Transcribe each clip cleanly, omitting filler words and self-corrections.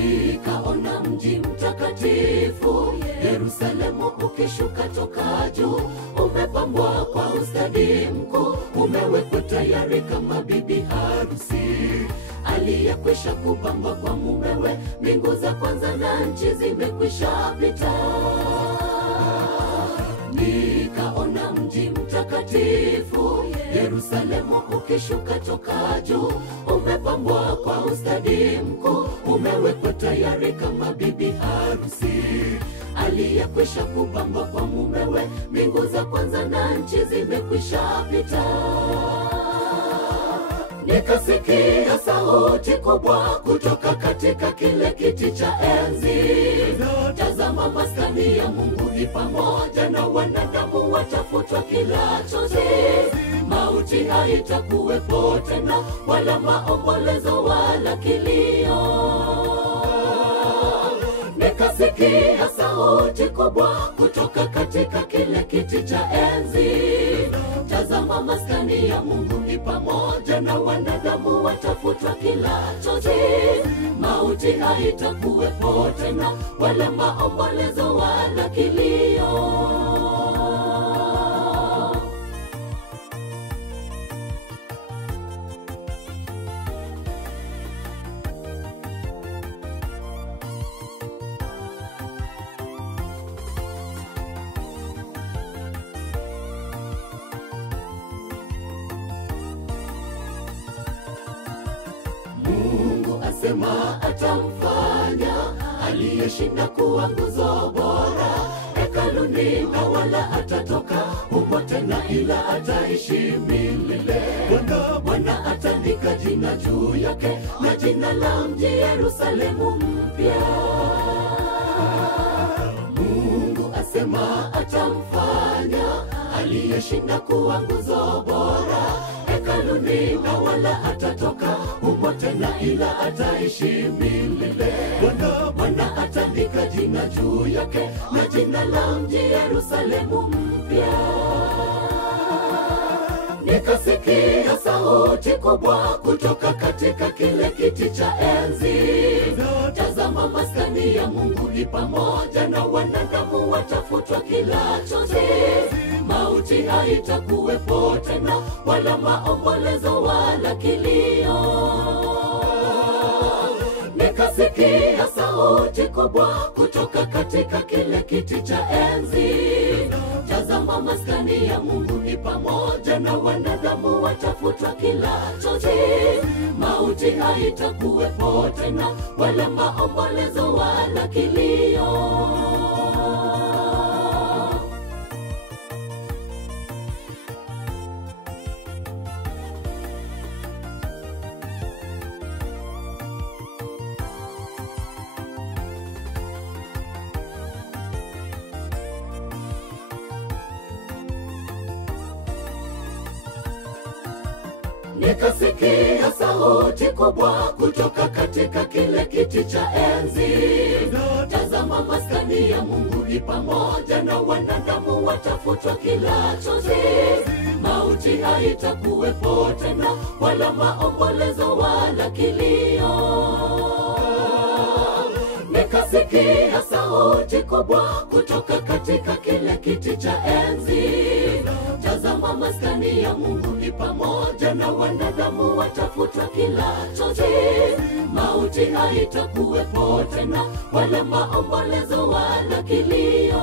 Nikaona mji mtakatifu Yerusalemu ukishuka toka juu, umepambwa kwa ustadi mkuu, umewekwa tayari kama bibi harusi aliyekwisha kupambwa kwa mumewe. Mbingu za kwanza na nchi zimekwisha pita. Nikaona mji mtakatifu Yerusalemu ukishuka toka juu, umepambwa kwa ustadi mkuu, umewekwa tayari kama bibi harusi aliyekwisha kupambwa kwa mumewe. Mbingu za kwanza na nchi zimekwisha pita. Nikasikia sauti kubwa kutoka katika kile kiti cha enzi, tazama, maskani ya Mungu ni pamoja na wanadamu, watafutwa kila chozi. Mauti haitakuwepo tena, wala maombolezo wala kilio. Nikasikia sauti kubwa kutoka katika kile kiti cha enzi, tazama, maskani ya Mungu ni pamoja na wanadamu, watafutwa kila chozi. Mauti haitakuwepo tena, wala maombolezo wala kilio. Mungu asema atamfanya aliyeshinda kuwa nguzo bora hekaluni, na wala atatoka humo tena, ila ataishi milele. Bwana atandika jina juu yake, na jina la mji Yerusalemu mpya. Mungu asema atamfanya aliyeshinda kuwa nguzo bora hekaluni, na wala atatoka humo tena, ila ataishi milele. Bwana atandika jina juu yake, na jina la mji Yerusalemu mpya. Nikasikia sauti kubwa kutoka katika kile kiti cha enzi, tazama, maskani ya Mungu ni pamoja na wanadamu, watafutwa kila chozi. Mauti haitakuwepo tena, wala maombolezo wala kilio. Nikasikia sauti kubwa kutoka katika kile kiti cha enzi, tazama, maskani ya Mungu ni pamoja na wanadamu, watafutwa kila chozi. Mauti haitakuwepo tena, wala maombolezo wala kilio. Nikasikia sauti kubwa kutoka katika kile kiti cha enzi, tazama, maskani ya Mungu ni pamoja na wanadamu, watafutwa kila chozi. Mauti haitakuwepo tena, wala maombolezo wala kilio. Nikasikia sauti kubwa kutoka katika kile kiti cha enzi, tazama, maskani ya Mungu ni pamoja na wanadamu, watafutwa kila chozi. Mauti haitakuwepo tena, wala maombolezo wala kilio.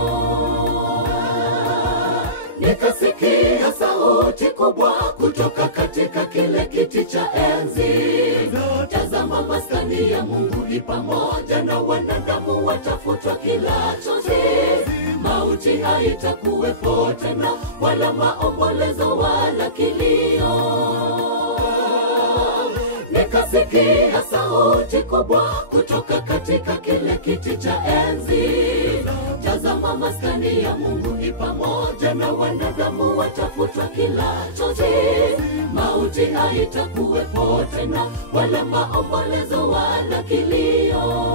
Nikasikia sauti kubwa kutoka katika kile kiti cha enzi, tazama, maskani ya Mungu ni pamoja na wanadamu, watafutwa kila chozi. Mauti haitakuwepo tena, wala maombolezo wala kilio. Nikasikia sauti kubwa kutoka katika kile kiti cha enzi, tazama, maskani ya Mungu ni pamoja na wanadamu, watafutwa kila chozi. Mauti haitakuwepo tena, wala maombolezo wala kilio.